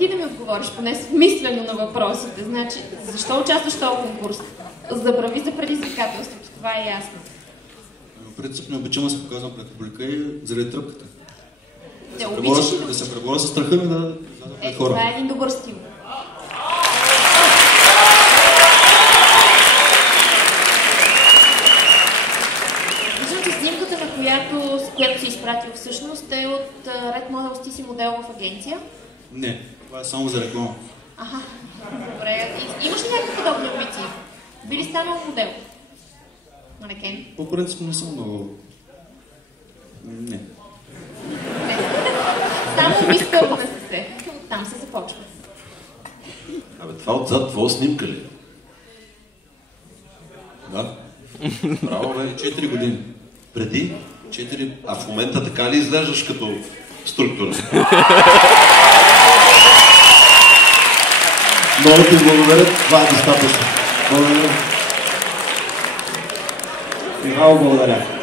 ти да ми отговориш поне смислено на въпросите. Значи, защо участваш в този конкурс? Забрави за предизвикателството, това е ясно. В принцип не обичам да се показвам пред публика и заради тръпката. Да се преборя с страха ми да пред хора. Това е един добър стил. Виждам, че снимката, с която си изпратил всъщност, е от Red Models. Ти си модел в агенция? Не, това е само за реклама. Аха, добре. Имаш ли някакви подобни амбиции? Би ли станал модел? Манекен? По принцип не съм много... Не. Само мис първо на СС. Там се започва. Абе, това отзад твоя снимка ли? Да. Браво, бе. 4 години. Преди? 4. А в момента така ли изглеждаш като структура? Много ти благодаря. Това е достатъчно. Благодаря. Много благодаря.